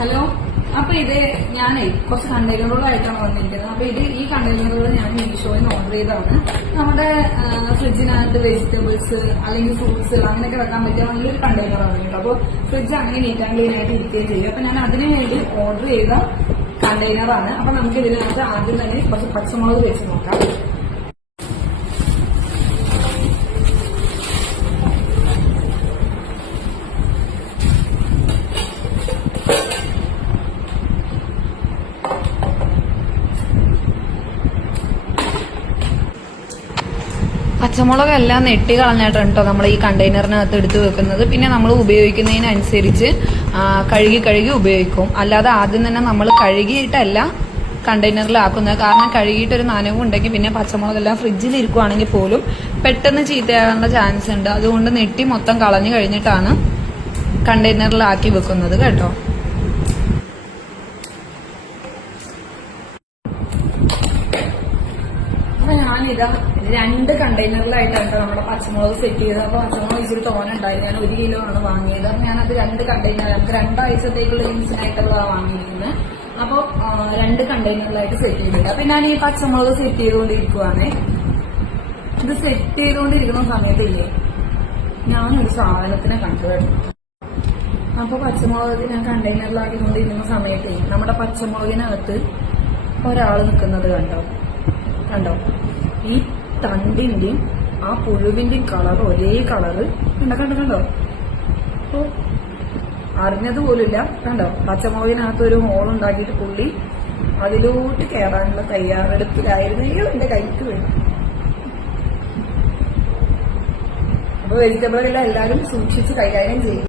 Hello. അപ്പൊ ഇത് ഞാനേ കുറച്ച് കണ്ടെയ്നറുകളായിട്ടാണ് വന്നിരിക്കുന്നത്. അപ്പൊ ഈ കണ്ടെയ്നറുകൾ ഞാൻ മീഷോയിൽ നിന്ന് ഓർഡർ ചെയ്തതാണ്. നമ്മുടെ ഫ്രിഡ്ജിനകത്ത് വെജിറ്റബിൾസ് അല്ലെങ്കിൽ ഫ്രൂട്ട്സ് അങ്ങനെയൊക്കെ വെക്കാൻ പറ്റിയ നല്ലൊരു കണ്ടെയ്നറാണ് കേട്ടോ. അപ്പൊ ഫ്രിഡ്ജ് അങ്ങനെ നീറ്റ് ആൻഡ് ക്ലീൻ ആയിട്ട് ഇരിക്കുകയും ചെയ്യും. അപ്പൊ ഞാൻ അതിനു വേണ്ടി ഓർഡർ ചെയ്ത കണ്ടെയ്നറാണ്. അപ്പൊ നമുക്ക് ഇതിനകത്ത് ആദ്യം തന്നെ കുറച്ച് പച്ചമുളക് വെച്ച് നോക്കാം. പച്ചമുളകെല്ലാം നെട്ടി കളഞ്ഞിട്ടാണ് കേട്ടോ നമ്മൾ ഈ കണ്ടെയ്നറിനകത്ത് എടുത്തു വെക്കുന്നത്. പിന്നെ നമ്മൾ ഉപയോഗിക്കുന്നതിനനുസരിച്ച് കഴുകി ഉപയോഗിക്കും. അല്ലാതെ ആദ്യം തന്നെ നമ്മൾ കഴുകിയിട്ടല്ല കണ്ടെയ്നറിലാക്കുന്നത്. കാരണം കഴുകിയിട്ടൊരു നനവും ഉണ്ടെങ്കിൽ പിന്നെ പച്ചമുളകെല്ലാം ഫ്രിഡ്ജിൽ ഇരിക്കുവാണെങ്കിൽ പോലും പെട്ടെന്ന് ചീത്തയാകാനുള്ള ചാൻസ് ഉണ്ട്. അതുകൊണ്ട് നെട്ടി മൊത്തം കളഞ്ഞു കഴിഞ്ഞിട്ടാണ് കണ്ടെയ്നറിലാക്കി വെക്കുന്നത് കേട്ടോ. ഞാനിതാ 2 കണ്ടെയ്നറിലായിട്ടാണ് നമ്മുടെ പച്ചമുളക് സെറ്റ് ചെയ്തത്. അപ്പൊ പച്ചമുളക് ഇച്ചിരി തോനുണ്ടായിരുന്നു. ഞാൻ 1 കിലോ ആണ് വാങ്ങിയത്. അപ്പൊ ഞാനത് 2 കണ്ടെയ്നർ, നമുക്ക് 2 ആഴ്ചത്തേക്കുള്ള യൂസിനായിട്ടുള്ളതാണ് വാങ്ങിയിരിക്കുന്നത്. അപ്പൊ 2 കണ്ടെയ്നറിലായിട്ട് സെറ്റ് ചെയ്തിട്ട് അപ്പൊ ഞാൻ ഈ പച്ചമുളക് സെറ്റ് ചെയ്തുകൊണ്ടിരിക്കുവാണ്. ഇത് സെറ്റ് ചെയ്തുകൊണ്ടിരിക്കുന്ന സമയത്തില്ലേ ഞാനൊരു സാധനത്തിനെ കണ്ടുവരുന്നു. അപ്പൊ പച്ചമുളക് ഞാൻ കണ്ടെയ്നറിലാക്കിക്കൊണ്ടിരിക്കുന്ന സമയത്തേ നമ്മുടെ പച്ചമുളകിനകത്ത് ഒരാൾ നിൽക്കുന്നത് കണ്ടോ. ഈ തണ്ടിന്റെയും ആ പുഴുവിന്റെയും കളർ ഒരേ കളറ് കണ്ടോ. അപ്പൊ അറിഞ്ഞത് പോലില്ല. കണ്ടോ, പച്ചമുളകിനകത്ത് ഒരു ഹോളുണ്ടാക്കിയിട്ട് പുള്ളി അതിലോട്ട് കയറാനുള്ള തയ്യാറെടുപ്പിലായിരുന്നു. എന്റെ കൈക്ക് വേണ്ടി. അപ്പൊ വെജിറ്റബിളുകളെല്ലാം എല്ലാവരും സൂക്ഷിച്ച് കൈകാര്യം ചെയ്യും.